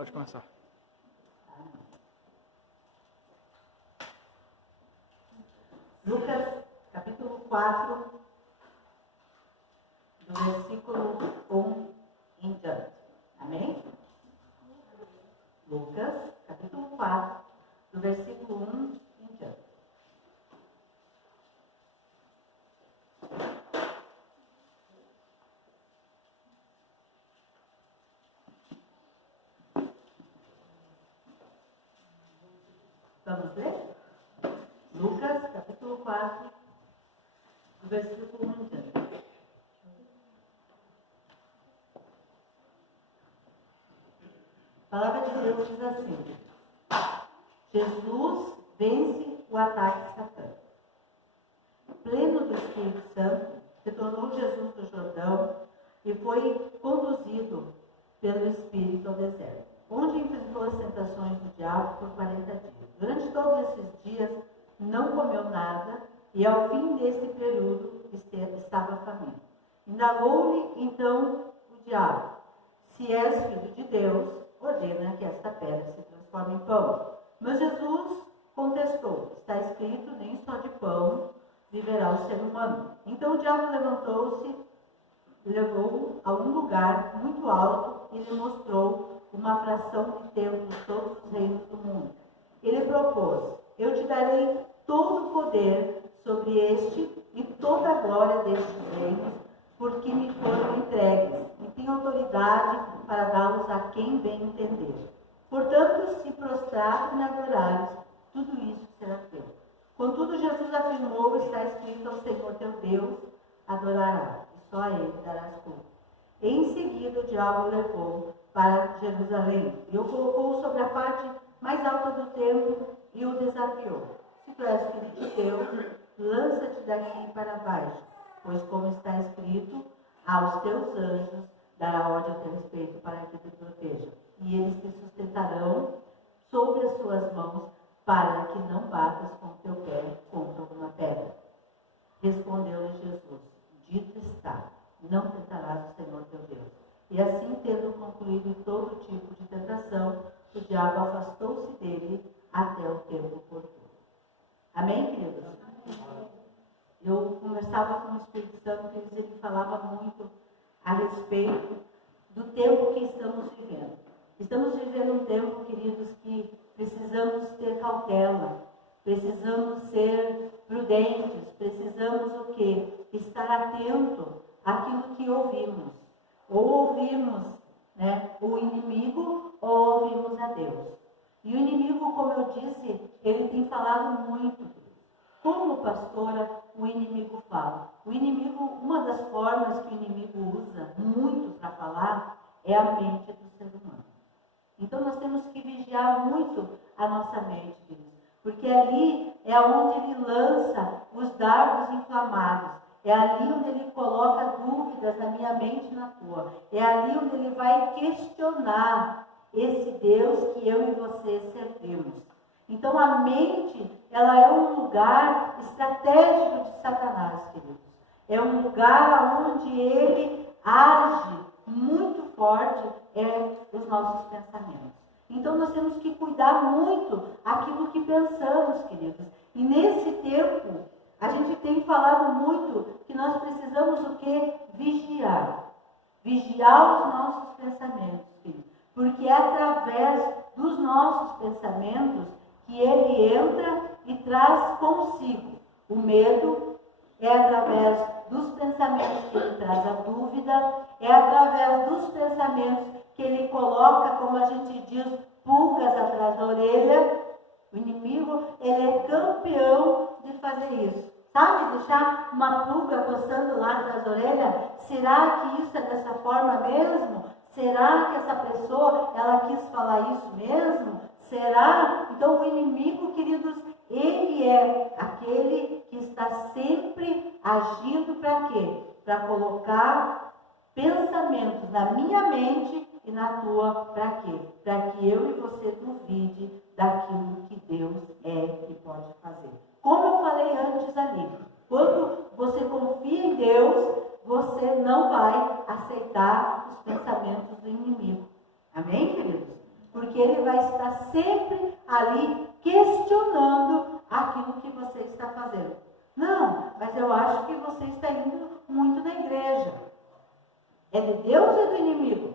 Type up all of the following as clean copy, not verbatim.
Pode começar. Lucas, capítulo 4, do versículo 1 em diante. Amém? Lucas, capítulo 4, do versículo 1 em diante. Vamos ler? Lucas, capítulo 4, do versículo 1 em diante. A palavra de Deus diz assim: Jesus vence o ataque satânico. Pleno do Espírito Santo, retornou Jesus do Jordão e foi conduzido pelo Espírito ao deserto, onde enfrentou as tentações do diabo por 40 dias. Durante todos esses dias não comeu nada e ao fim desse período estava faminto. Indagou-lhe então o diabo: se és filho de Deus, ordena que esta pedra se transforme em pão. Mas Jesus contestou: está escrito, nem só de pão viverá o ser humano. Então o diabo levantou-se, levou-o a um lugar muito alto e lhe mostrou uma fração de tempo de todos os reinos do mundo. Ele propôs: eu te darei todo o poder sobre este e toda a glória destes reinos, porque me foram entregues, e tenho autoridade para dá-los a quem bem entender. Portanto, se prostrares e me adorares, tudo isso será teu. Contudo, Jesus afirmou: está escrito, ao Senhor teu Deus adorarás, e só a Ele darás culto. Em seguida, o diabo o levou para Jerusalém e o colocou sobre a parte mais alta do templo e o desafiou: se tu és filho de Deus, lança-te daqui para baixo, pois como está escrito, aos teus anjos dará ordem a teu respeito para que te protejam, e eles te sustentarão sobre as suas mãos, para que não batas com o teu pé contra alguma pedra. Respondeu-lhe Jesus: dito está, não tentarás o Senhor teu Deus. E assim, tendo concluído todo tipo de tentação, o diabo afastou-se dele até o tempo oportuno. Amém, queridos? Eu conversava com o Espírito Santo, ele falava muito a respeito do tempo que estamos vivendo. Estamos vivendo um tempo, queridos, que precisamos ter cautela, precisamos ser prudentes, precisamos o quê? Estar atento àquilo que ouvimos. Ou ouvimos, o inimigo, ou ouvimos a Deus. E o inimigo, como eu disse, ele tem falado muito. Como pastora, o inimigo fala? O inimigo, uma das formas que o inimigo usa muito para falar é a mente do ser humano. Então nós temos que vigiar muito a nossa mente, queridos, porque ali é onde ele lança os dardos inflamados, é ali onde ele coloca dúvidas na minha mente e na tua, é ali onde ele vai questionar esse Deus que eu e você servimos. Então a mente, ela é um lugar estratégico de Satanás, queridos. É um lugar onde ele age muito forte, os nossos pensamentos. Então nós temos que cuidar muito aquilo que pensamos, queridos. E nesse tempo, a gente tem falado muito que nós precisamos o quê? Vigiar. Vigiar os nossos pensamentos, queridos. Porque é através dos nossos pensamentos que ele entra e traz consigo o medo, é através dos pensamentos que ele traz a dúvida, é através dos pensamentos que ele coloca, como a gente diz, pulgas atrás da orelha. O inimigo, ele é campeão de fazer isso. Sabe, deixar uma pulga coçando lá atrás da orelha? Será que isso é dessa forma mesmo? Será que essa pessoa, ela quis falar isso mesmo? Será? Então o inimigo, queridos, ele é aquele que está sempre agindo para quê? Para colocar pensamentos na minha mente e na tua, para quê? Para que eu e você duvide daquilo que Deus é e pode fazer. Como eu falei antes ali, quando você confia em Deus, você não vai aceitar os pensamentos do inimigo. Amém, queridos? ele vai estar sempre ali questionando aquilo que você está fazendo. Não, mas eu acho que você está indo muito na igreja. É de Deus ou é do inimigo?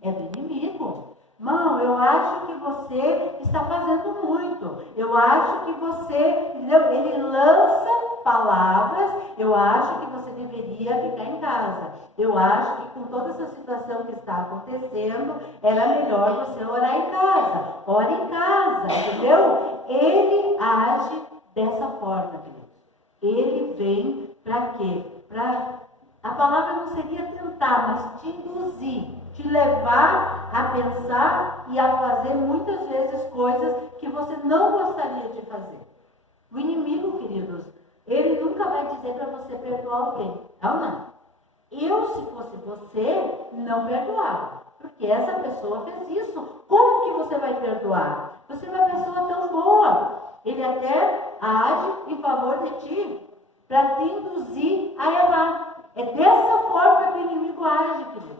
É do inimigo. Não, eu acho que você está fazendo muito. Eu acho que você, entendeu? Ele lança palavras. Eu acho que você deveria ficar em casa. Eu acho que com toda essa situação que está acontecendo, era melhor você orar em casa. Ore em casa, entendeu? Ele age dessa forma, queridos. Ele vem para quê? A palavra não seria tentar, mas te induzir, te levar a pensar e a fazer muitas vezes coisas que você não gostaria de fazer. O inimigo, queridos, ele nunca vai dizer para você perdoar alguém. Não. Eu, se fosse você, não perdoava. Porque essa pessoa fez isso. Como que você vai perdoar? Você é uma pessoa tão boa. Ele até age em favor de ti, para te induzir a errar. É dessa forma que o inimigo age, queridos.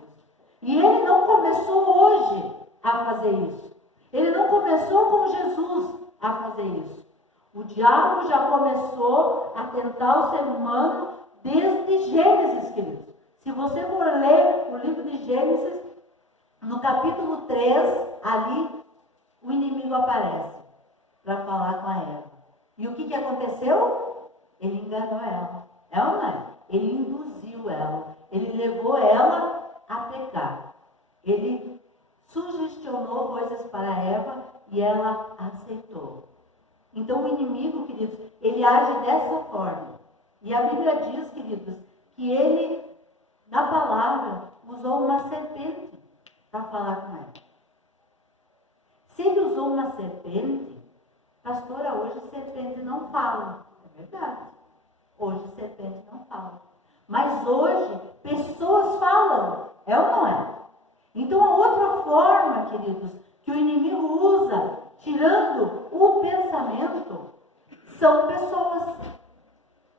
E ele não começou hoje a fazer isso. Ele não começou com Jesus a fazer isso. O diabo já começou a tentar o ser humano desde Gênesis, queridos. Se você for ler o livro de Gênesis, no capítulo 3, ali, o inimigo aparece para falar com a Eva. E o que aconteceu? Ele enganou ela. É ou não é? Ele induziu ela. Ele levou ela a pecar. Ele sugestionou coisas para Eva e ela aceitou. Então o inimigo, queridos, ele age dessa forma. E a Bíblia diz, queridos, que ele, na palavra, usou uma serpente para falar com ela. Se ele usou uma serpente, pastora, hoje serpente não fala. É verdade. Hoje serpente não fala. Mas hoje pessoas falam. É ou não é? Então a outra forma, queridos, que o inimigo usa, tirando o pensamento, são pessoas.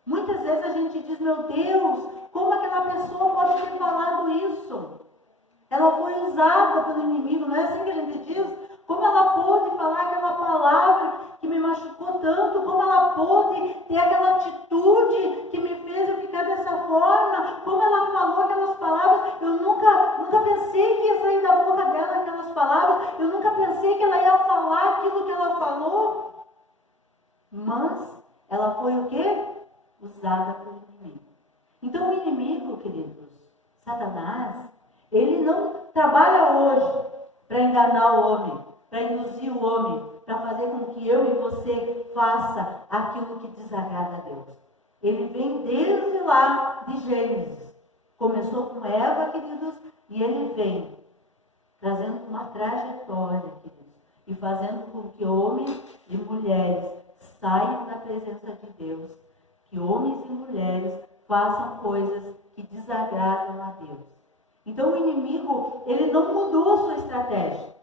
Muitas vezes a gente diz, meu Deus, como aquela pessoa pode ter falado isso? Ela foi usada pelo inimigo, não é assim que a gente diz? Como ela pôde falar aquela palavra que me machucou tanto? Como ela pôde ter aquela atitude que me fez eu ficar dessa forma? Como ela falou aquelas palavras? Eu nunca pensei que ia sair da boca dela aquelas palavras. Eu nunca pensei que ela ia falar aquilo que ela falou. Mas ela foi o quê? Usada pelo inimigo. Então o inimigo, queridos, Satanás, ele não trabalha hoje para enganar o homem, para induzir o homem, para fazer com que eu e você faça aquilo que desagrada a Deus. Ele vem desde lá de Gênesis. Começou com Eva, queridos, e ele vem trazendo uma trajetória, queridos, e fazendo com que homens e mulheres saiam da presença de Deus, que homens e mulheres façam coisas que desagradam a Deus. Então o inimigo, ele não mudou a sua estratégia.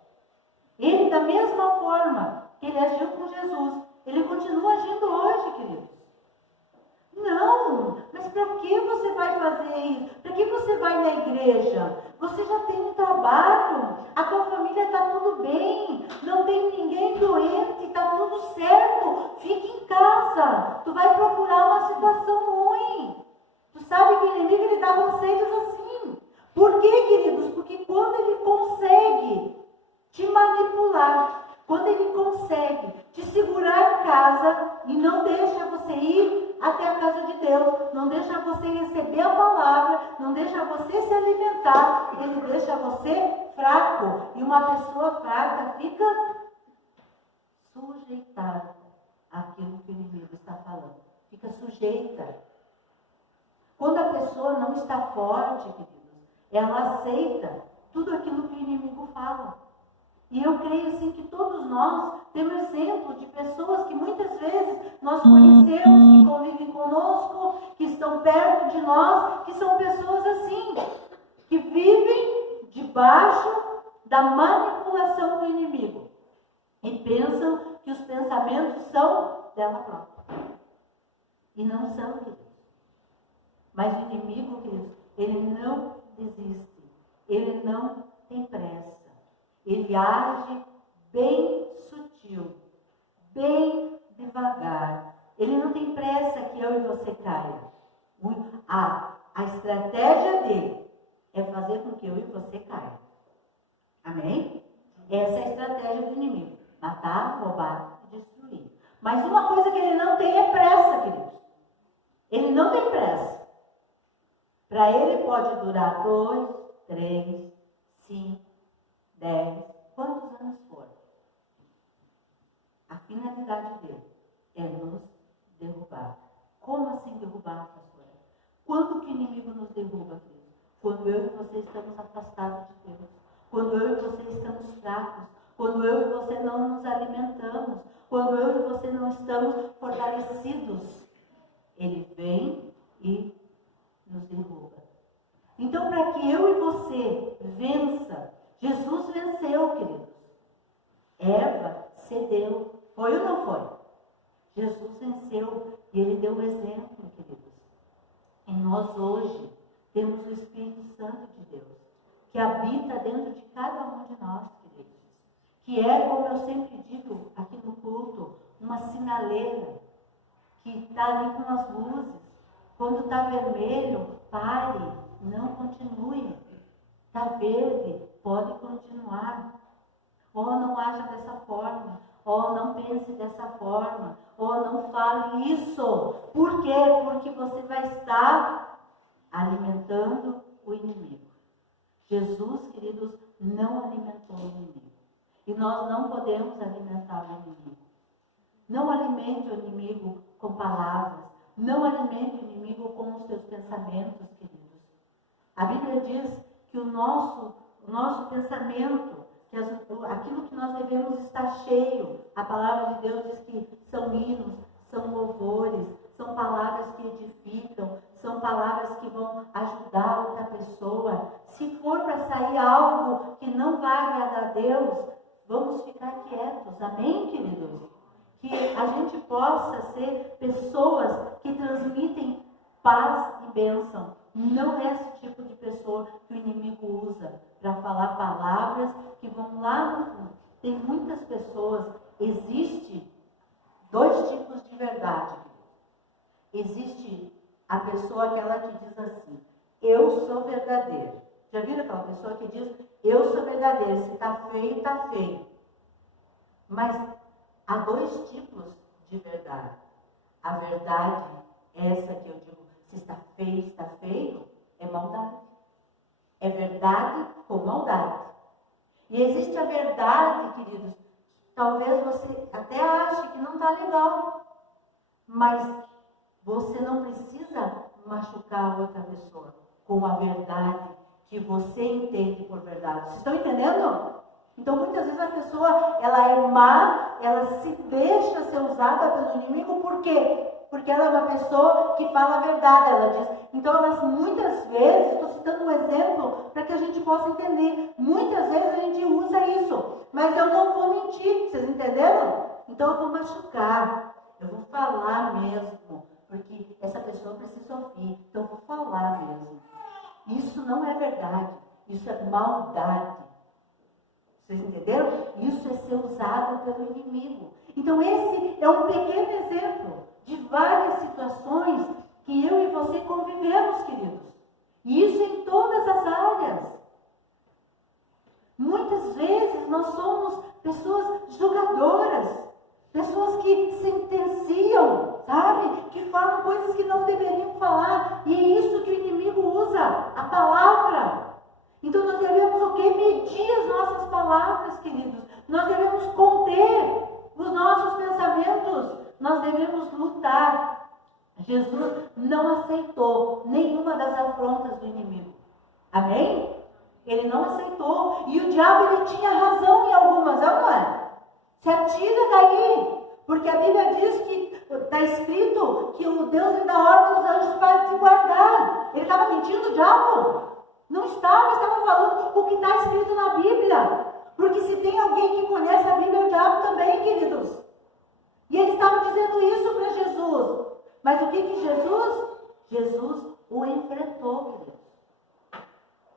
Ele, da mesma forma que ele agiu com Jesus, ele continua agindo hoje, queridos. Não, mas para que você vai fazer isso? Para que você vai na igreja? Você já tem um trabalho, a tua família está tudo bem, não tem ninguém doente, está tudo certo, fique em casa. Tu vai procurar uma situação ruim. Tu sabe que o inimigo, ele dá conselhos assim. Por quê, queridos? Porque quando ele consegue te manipular, quando ele consegue te segurar em casa e não deixa você ir até a casa de Deus, não deixa você receber a palavra, não deixa você se alimentar, ele deixa você fraco. E uma pessoa fraca fica sujeitada àquilo que o inimigo está falando. Fica sujeita. Quando a pessoa não está forte, queridos, ela aceita tudo aquilo que o inimigo fala. E eu creio assim que todos nós temos exemplos de pessoas que muitas vezes nós conhecemos, que convivem conosco, que estão perto de nós, que são pessoas assim, que vivem debaixo da manipulação do inimigo e pensam que os pensamentos são dela própria. E não são, queridos. Mas o inimigo, queridos, ele não desiste, ele não tem pressa. Ele age bem sutil, bem devagar. Ele não tem pressa que eu e você caia. A estratégia dele é fazer com que eu e você caia. Amém? Essa é a estratégia do inimigo. Matar, roubar e destruir. Mas uma coisa que ele não tem é pressa, queridos. Ele não tem pressa. Para ele pode durar 2, 3, 5, 10, quantos anos for. A finalidade dele é nos derrubar. Como assim derrubar, pastora? Quando que o inimigo nos derruba, queridos? Quando eu e você estamos afastados de Deus. Quando eu e você estamos fracos. Quando eu e você não nos alimentamos. Quando eu e você não estamos fortalecidos. Ele vem e nos derruba. Então, para que eu e você vença, Jesus venceu, queridos. Eva cedeu. Foi ou não foi? Jesus venceu e ele deu o exemplo, queridos. E nós hoje temos o Espírito Santo de Deus, que habita dentro de cada um de nós, queridos. Que é, como eu sempre digo aqui no culto, uma sinaleira que está ali com as luzes. Quando está vermelho, pare, não continue. Está verde, pode continuar. Ou não haja dessa forma, ou não pense dessa forma, ou não fale isso. Por quê? Porque você vai estar alimentando o inimigo. Jesus, queridos, não alimentou o inimigo. E nós não podemos alimentar o inimigo. Não alimente o inimigo com palavras. Não alimente o inimigo com os seus pensamentos, queridos. A Bíblia diz que o nosso pensamento, que aquilo que nós devemos estar cheio, a palavra de Deus diz que são hinos, são louvores, são palavras que edificam, são palavras que vão ajudar outra pessoa. Se for para sair algo que não vai agradar a Deus, vamos ficar quietos. Amém, queridos? Que a gente possa ser pessoas que transmitem paz e bênção. Não é esse tipo de pessoa que o inimigo usa para falar palavras que vão lá no fundo. Tem muitas pessoas, existe 2 tipos de verdade. Existe a pessoa aquela que diz assim, eu sou verdadeiro. Já viram aquela pessoa que diz, eu sou verdadeiro, se está feio, está feio. Mas há 2 tipos de verdade. A verdade, essa que eu digo, se está feio, é maldade. É verdade com maldade. E existe a verdade, queridos, talvez você até ache que não está legal, mas você não precisa machucar a outra pessoa com a verdade que você entende por verdade. Vocês estão entendendo? Então, muitas vezes a pessoa, ela é má, ela se deixa ser usada pelo inimigo, por quê? Porque ela é uma pessoa que fala a verdade, ela diz. Então, elas muitas vezes, estou citando um exemplo para que a gente possa entender, muitas vezes a gente usa isso, mas eu não vou mentir, vocês entenderam? Então, eu vou machucar, eu vou falar mesmo, porque essa pessoa precisa ouvir, então eu vou falar mesmo. Isso não é verdade, isso é maldade. Vocês entenderam? Isso é ser usado pelo inimigo. Então esse é um pequeno exemplo de várias situações que eu e você convivemos, queridos. E isso em todas as áreas. Muitas vezes nós somos pessoas julgadoras, pessoas que sentenciam, sabe? Que falam coisas que não deveriam falar. E é isso que o inimigo usa, a palavra. Então nós devemos o quê? Medir as nossas palavras, queridos. Nós devemos conter os nossos pensamentos. Nós devemos lutar. Jesus não aceitou nenhuma das afrontas do inimigo. Amém? Ele não aceitou. E o diabo, ele tinha razão em algumas, não é? Se atira daí. Porque a Bíblia diz que está escrito que o Deus lhe dá ordem aos anjos para te guardar. Ele estava mentindo, o diabo? Não estava falando o que está escrito na Bíblia. Porque se tem alguém que conhece a Bíblia, é o diabo também, queridos. E ele estava dizendo isso para Jesus. Mas o que Jesus? Jesus o enfrentou, queridos.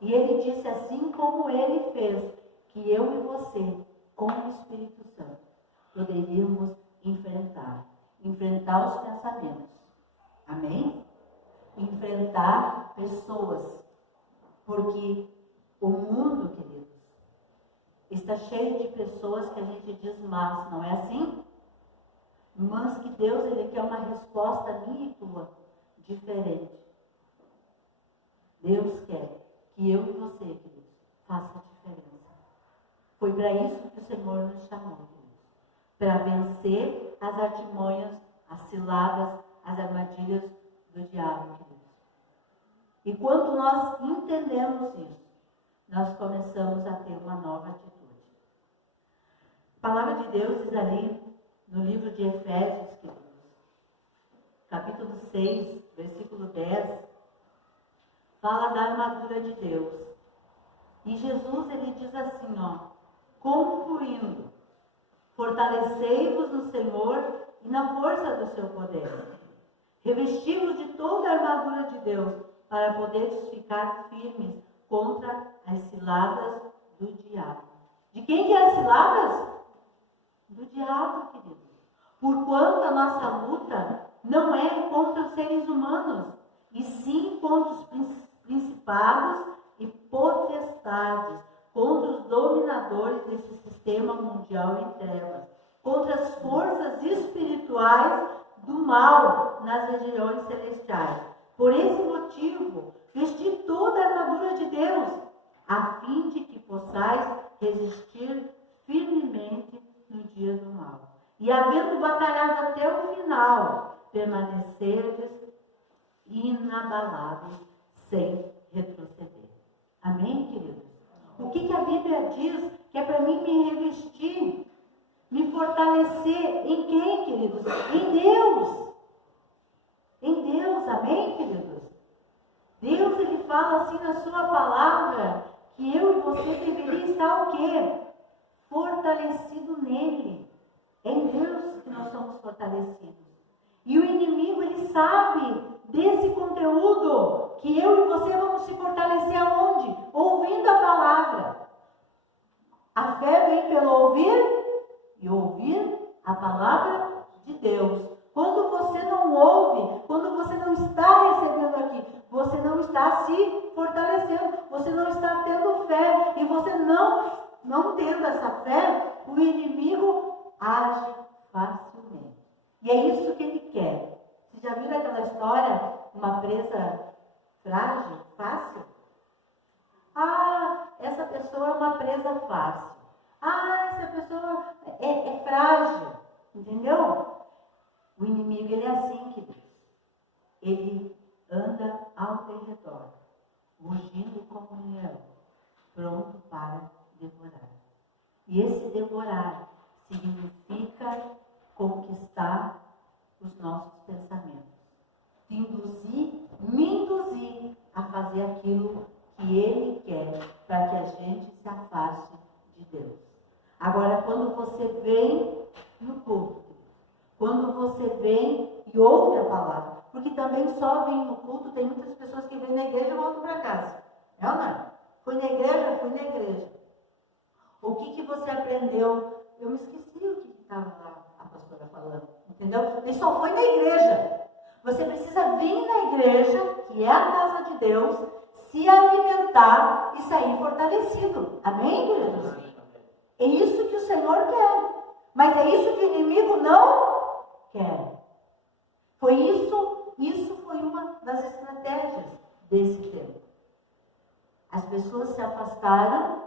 E ele disse assim como ele fez, que eu e você, com o Espírito Santo, poderíamos enfrentar os pensamentos. Amém? Enfrentar pessoas. Porque o mundo, queridos, está cheio de pessoas que a gente diz mas, não é assim? Mas que Deus, Ele quer uma resposta minha e tua, diferente. Deus quer que eu e você, queridos, faça a diferença. Foi para isso que o Senhor nos chamou, queridos. Para vencer as artimanhas, as ciladas, as armadilhas do diabo, queridos. E quando nós entendemos isso, nós começamos a ter uma nova atitude. A palavra de Deus diz ali, no livro de Efésios, queridos, capítulo 6, versículo 10, fala da armadura de Deus. E Jesus, ele diz assim, concluindo, fortalecei-vos no Senhor e na força do seu poder. Revesti-vos de toda a armadura de Deus, para poderes ficar firmes contra as ciladas do diabo. De quem que é as ciladas? Do diabo, querido. Porquanto a nossa luta não é contra os seres humanos, e sim contra os principados e potestades, contra os dominadores desse sistema mundial em trevas, contra as forças espirituais do mal nas regiões celestiais. Por esse motivo, vesti toda a armadura de Deus, a fim de que possais resistir firmemente no dia do mal. E havendo batalhado até o final, permanecerdes inabaláveis, sem retroceder. Amém, queridos? O que a Bíblia diz que é para mim me revestir, me fortalecer em quem, queridos? Em Deus. Em Deus, amém, queridos? Deus, Ele fala assim na sua palavra, que eu e você deveria estar o quê? Fortalecido nele. É em Deus que nós somos fortalecidos. E o inimigo, ele sabe desse conteúdo, que eu e você vamos se fortalecer aonde? Ouvindo a palavra. A fé vem pelo ouvir e ouvir a palavra de Deus. Quando você não ouve, quando você não está recebendo aqui, você não está se fortalecendo, você não está tendo fé, e você não tendo essa fé, o inimigo age facilmente. E é isso que ele quer. Vocês já viram aquela história, uma presa frágil, fácil? Ah, essa pessoa é uma presa fácil. Ah, essa pessoa é frágil, entendeu? O inimigo, ele é assim, queridos. Ele anda ao redor, rugindo como um leão, pronto para devorar. E esse devorar significa conquistar os nossos pensamentos. Me induzir a fazer aquilo que Ele quer, para que a gente se afaste de Deus. Agora, quando você vem no culto, quando você vem e ouve a palavra, porque também só vem no culto, tem muitas pessoas que vêm na igreja e voltam para casa. É ou não é? Fui na igreja. O que você aprendeu? Eu me esqueci o que estava lá a pastora falando, entendeu? Ele só foi na igreja. Você precisa vir na igreja, que é a casa de Deus, se alimentar e sair fortalecido. Amém, queridos? É isso que o Senhor quer. Mas é isso que o inimigo não quer. Isso foi uma das estratégias desse tempo. As pessoas se afastaram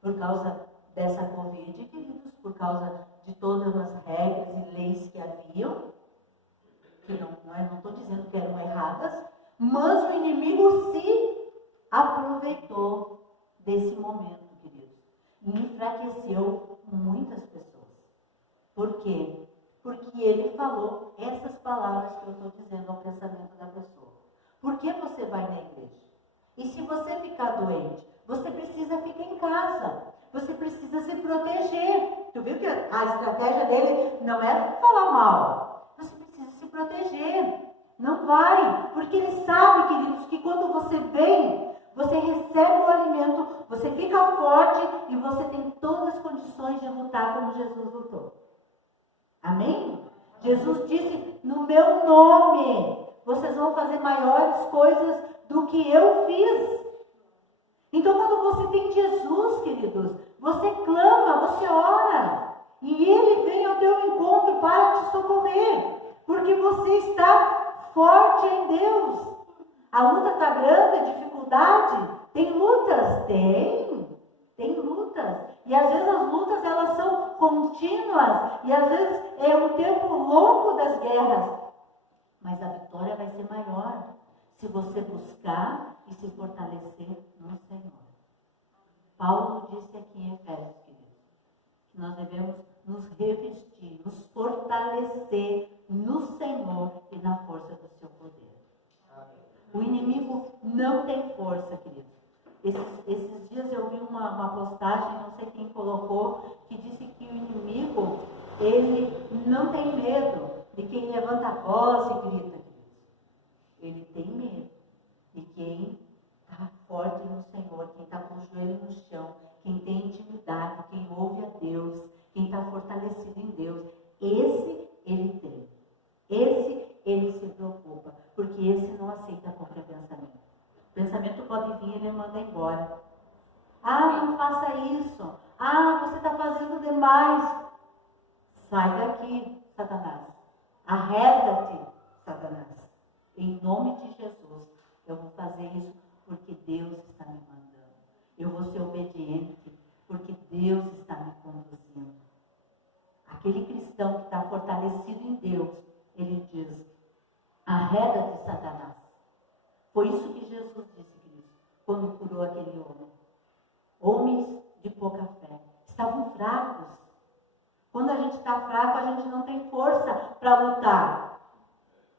por causa dessa Covid, queridos, por causa de todas as regras e leis que haviam, que não estou dizendo que eram erradas, mas o inimigo se aproveitou desse momento, queridos, e enfraqueceu muitas pessoas. Por quê? Porque ele falou essas palavras que eu estou dizendo ao pensamento da pessoa. Por que você vai na igreja? E se você ficar doente, você precisa ficar em casa. Você precisa se proteger. Tu viu que a estratégia dele não é falar mal. Você precisa se proteger. Não vai. Porque ele sabe, queridos, que quando você vem, você recebe o alimento, você fica forte e você tem todas as condições de lutar como Jesus lutou. Amém? Jesus disse, no meu nome, vocês vão fazer maiores coisas do que eu fiz. Então, quando você tem Jesus, queridos, você clama, você ora, e Ele vem ao teu encontro para te socorrer, porque você está forte em Deus. A luta está grande, a dificuldade, tem lutas? Tem lutas. E às vezes as lutas elas são contínuas, e às vezes é um tempo longo das guerras, mas a vitória vai ser maior se você buscar e se fortalecer no Senhor. Paulo disse aqui em Efésios, queridos, que nós devemos nos revestir, nos fortalecer no Senhor e na força do seu poder. O inimigo não tem força, queridos. Esses dias eu vi uma postagem, não sei quem colocou, que disse que o inimigo, ele não tem medo de quem levanta a voz e grita, queridos. Ele tem medo de quem está forte no Senhor, quem está com o joelho no chão, quem tem intimidade, quem ouve a Deus, quem está fortalecido em Deus. Esse ele tem. Esse ele se preocupa, porque esse não aceita qualquer pensamento. O pensamento pode vir e ele manda embora. Ah, não faça isso. Ah, você está fazendo demais. Sai daqui, Satanás. Arreda-te, Satanás. Em nome de Jesus, eu vou fazer isso porque Deus está me mandando. Eu vou ser obediente porque Deus está me conduzindo. Aquele cristão que está fortalecido em Deus, ele diz, arreda-te, Satanás. Foi isso que Jesus disse, queridos, quando curou aquele homem. Homens de pouca fé. Estavam fracos. Quando a gente está fraco, a gente não tem força para lutar.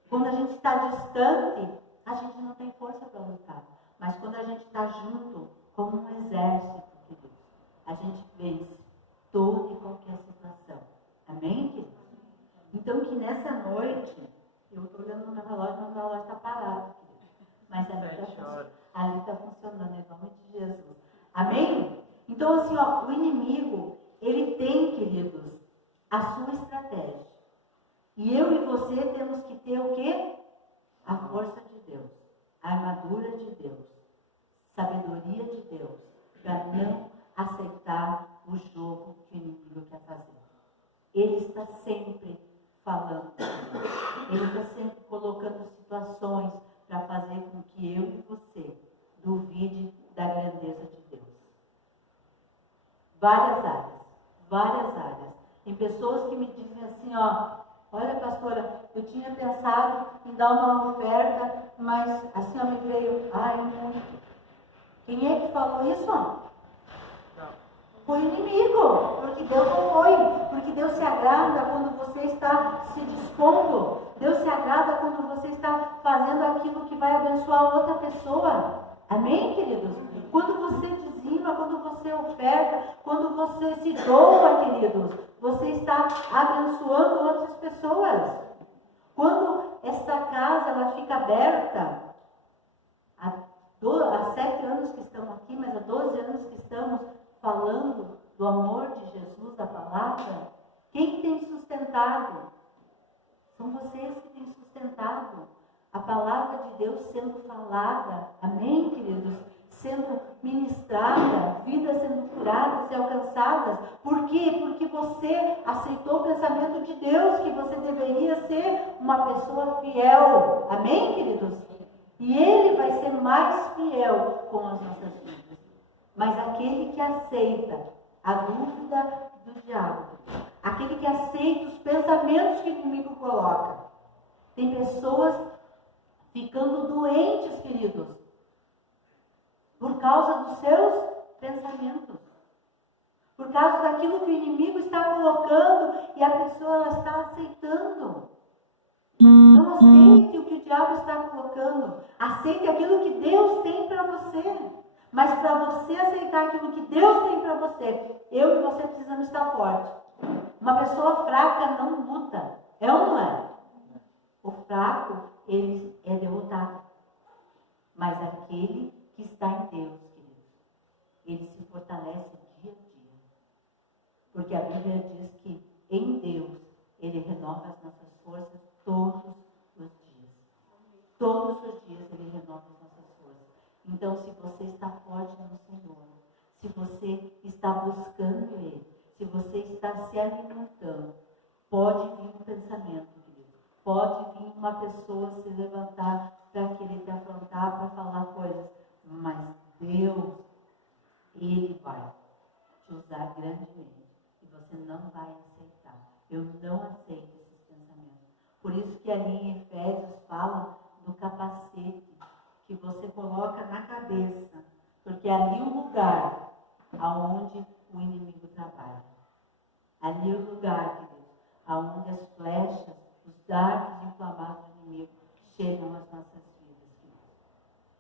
Quando a gente está distante, a gente não tem força para lutar. Mas quando a gente está junto, como um exército, queridos, a gente vence toda e qualquer situação. Amém, queridos? Então, que nessa noite, eu estou olhando no meu relógio, mas o relógio está parado, queridos. Mas ali está funcionando, em nome de Jesus. Amém? Então, assim, ó, o inimigo, ele tem, queridos, a sua estratégia. E eu e você temos que ter o quê? A força de Deus, a armadura de Deus, sabedoria de Deus, para não aceitar o jogo que o inimigo quer fazer. Ele está sempre falando, ele está sempre colocando situações para fazer com que eu e você duvide da grandeza de Deus. Várias áreas. Tem pessoas que me dizem assim, ó, olha, pastora, eu tinha pensado em dar uma oferta, mas assim ó, me veio, é muito. Quem é que falou isso? Não. Foi o inimigo, porque Deus não foi, porque Deus se agrada quando você está se dispondo, Deus se agrada quando você está fazendo aquilo que vai abençoar outra pessoa. Amém, queridos? Quando você dizima, quando você oferta, quando você se doa, queridos, você está abençoando outras pessoas. Quando esta casa ela fica aberta, há 7 anos que estamos aqui, mas há 12 anos que estamos falando do amor de Jesus, da palavra, quem tem sustentado? São vocês que têm sustentado a palavra de Deus sendo falada, amém, queridos? Sendo ministrada, vidas sendo curadas e alcançadas. Por quê? Porque você aceitou o pensamento de Deus, que você deveria ser uma pessoa fiel, amém, queridos? E Ele vai ser mais fiel com as nossas vidas. Mas aquele que aceita a dúvida do diabo, aquele que aceita os pensamentos que o inimigo coloca. Tem pessoas ficando doentes, queridos, por causa dos seus pensamentos. Por causa daquilo que o inimigo está colocando e a pessoa ela está aceitando. Não aceite o que o diabo está colocando. Aceite aquilo que Deus tem para você. Mas para você aceitar aquilo que Deus tem para você, eu e você precisamos estar forte. Uma pessoa fraca não luta. É ou não é? O fraco, ele é derrotado. Mas aquele que está em Deus, queridos, ele se fortalece dia a dia. Porque a Bíblia diz que em Deus ele renova as nossas forças todos os dias. Todos os dias ele renova as nossas forças. Então, se você está forte no Senhor, se você está buscando Ele, se você está se alimentando, pode vir um pensamento, querido. Pode vir uma pessoa se levantar para querer te afrontar, para falar coisas. Mas Deus, Ele vai te usar grandemente. E você não vai aceitar. Eu não aceito esses pensamentos. Por isso que ali em Efésios fala do capacete que você coloca na cabeça. Porque ali é o lugar aonde o inimigo trabalha. Ali é o lugar, queridos, aonde as flechas, os dardos inflamados do inimigo chegam às nossas vidas, queridos.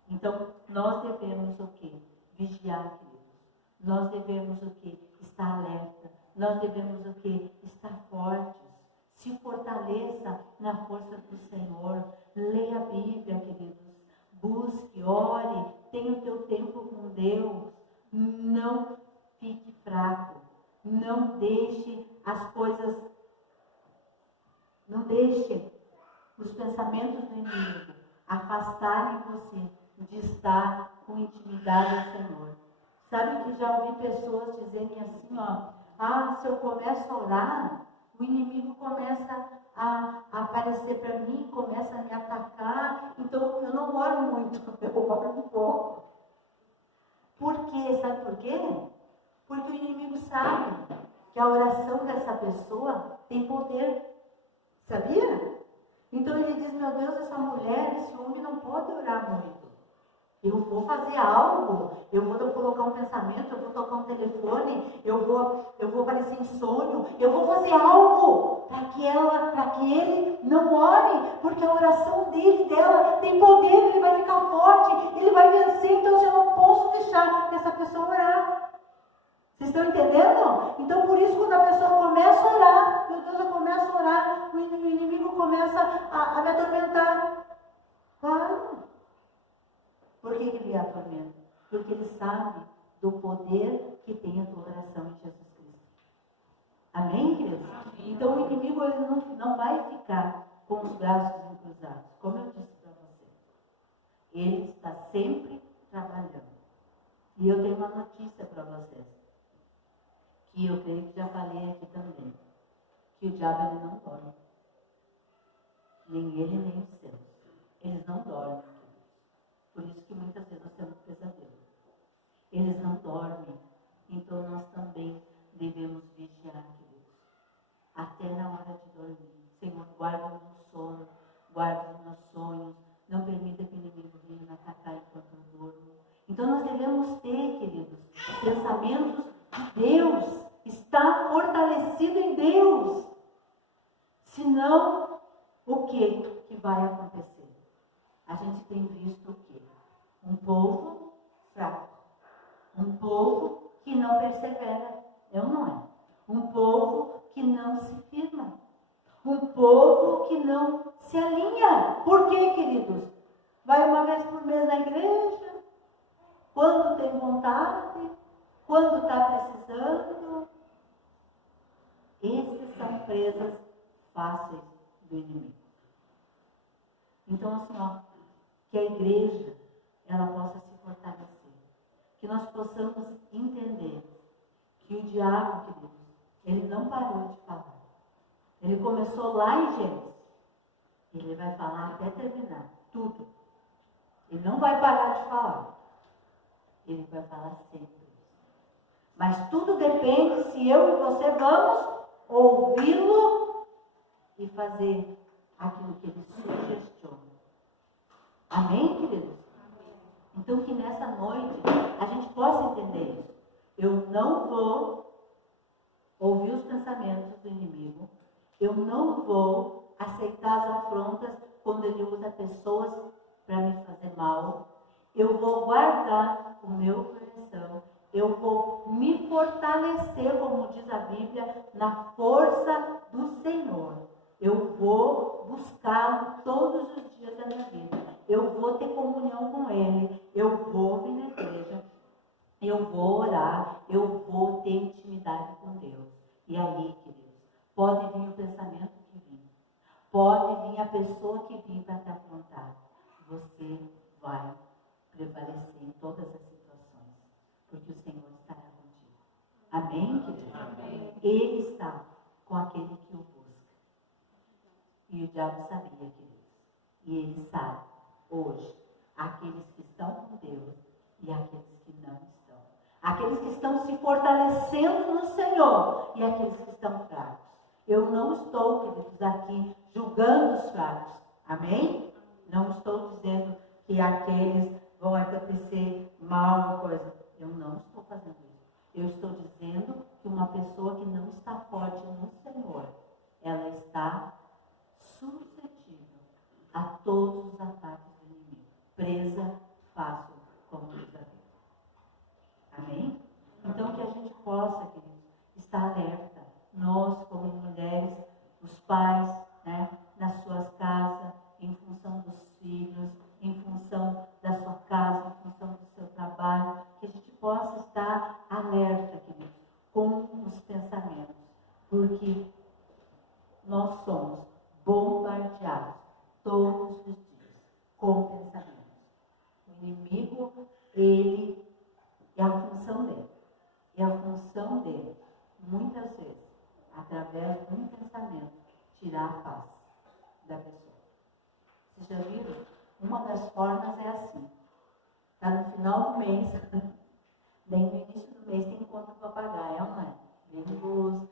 Então, nós devemos o quê? Vigiar, queridos. Nós devemos o quê? Estar alerta. Nós devemos o quê? Estar fortes. Se fortaleça na força do Senhor. Leia a Bíblia, queridos. Busque, ore, tenha o teu tempo com Deus. Não fique fraco. Não deixe as coisas, não deixe os pensamentos do inimigo afastarem você de estar com intimidade ao Senhor. Sabe que já ouvi pessoas dizerem assim, se eu começo a orar, o inimigo começa a aparecer para mim, começa a me atacar, então eu não oro muito, eu oro um pouco. Por quê? Sabe por quê? Porque o inimigo sabe que a oração dessa pessoa tem poder. Sabia? Então ele diz, meu Deus, essa mulher, esse homem não pode orar muito. Eu vou fazer algo, eu vou colocar um pensamento, eu vou tocar um telefone, eu vou aparecer em sonho, eu vou fazer algo para que ele não ore, porque a oração dela tem poder, ele vai ficar forte, ele vai vencer, então eu não posso deixar essa pessoa orar. Vocês estão entendendo? Então, por isso, quando a pessoa começa a orar, meu Deus, eu começo a orar, o inimigo começa a me atormentar. Claro. Por que ele me atormenta? Porque ele sabe do poder que tem a tua oração em Jesus Cristo. Amém, queridos? Amém. Então, o inimigo ele não vai ficar com os braços cruzados, como eu disse para você. Ele está sempre trabalhando. E eu tenho uma notícia para vocês. Que eu creio que já falei aqui também, que o diabo ele não dorme. Nem ele, nem os seus. Eles não dormem. Por isso que muitas vezes nós temos pesadelo. Eles não dormem. Então nós também devemos vigiar, queridos. Até na hora de dormir. Senhor, guarda o meu sono, guarda os meus sonhos. Não permita que o inimigo venha me atacar enquanto eu durmo. Então nós devemos ter, queridos, pensamentos de Deus. Está fortalecido em Deus. Senão, o que vai acontecer? A gente tem visto o quê? Um povo fraco. Um povo que não persevera. Não é? Um povo que não se firma. Um povo que não se alinha. Por quê, queridos? Vai uma vez por mês na igreja. Quando tem vontade. Quando está precisando. Esses são presas fáceis do inimigo. Então, assim, que a igreja, ela possa se fortalecer. Que nós possamos entender que o diabo, queridos, ele não parou de falar. Ele começou lá em Gênesis. Ele vai falar até terminar, tudo. Ele não vai parar de falar. Ele vai falar sempre. Mas tudo depende se eu e você vamos ouvi-lo e fazer aquilo que ele sugestiona. Amém, queridos? Amém. Então que nessa noite a gente possa entender isso. Eu não vou ouvir os pensamentos do inimigo. Eu não vou aceitar as afrontas quando ele usa pessoas para me fazer mal. Eu vou guardar o meu coração. Eu vou me fortalecer, como diz a Bíblia, na força do Senhor. Eu vou buscá-lo todos os dias da minha vida. Eu vou ter comunhão com Ele. Eu vou vir na igreja. Eu vou orar. Eu vou ter intimidade com Deus. E aí, queridos, pode vir o pensamento que vir. Pode vir a pessoa que vir para te afrontar. Você vai prevalecer em todas as situações. Porque o Senhor estará contigo. Amém, queridos? Amém. Ele está com aquele que o busca. E o diabo sabia, queridos. E ele sabe, hoje, aqueles que estão com Deus e aqueles que não estão. Aqueles que estão se fortalecendo no Senhor e aqueles que estão fracos. Eu não estou, queridos, aqui julgando os fracos. Amém? Não estou dizendo que aqueles vão acontecer mal, coisa. Eu não estou fazendo isso. Eu estou dizendo que uma pessoa que não está forte no Senhor, ela está suscetível a todos os ataques do inimigo. Presa fácil, como diz a Bíblia. Amém? Então que a gente possa, queridos, estar alerta. Nós, como mulheres, os pais, né, nas suas casas, em função dos filhos, em função da sua casa, em função do seu trabalho, que a gente possa estar alerta, queridos, com os pensamentos. Porque nós somos bombardeados todos os dias com pensamentos. O inimigo, ele é a função dele. E a função dele, muitas vezes, através de um pensamento, tirar a paz da pessoa. Vocês já viram? Uma das formas é assim. Está no final do mês, bem no início do mês tem conta para pagar, é uma. Vem luz,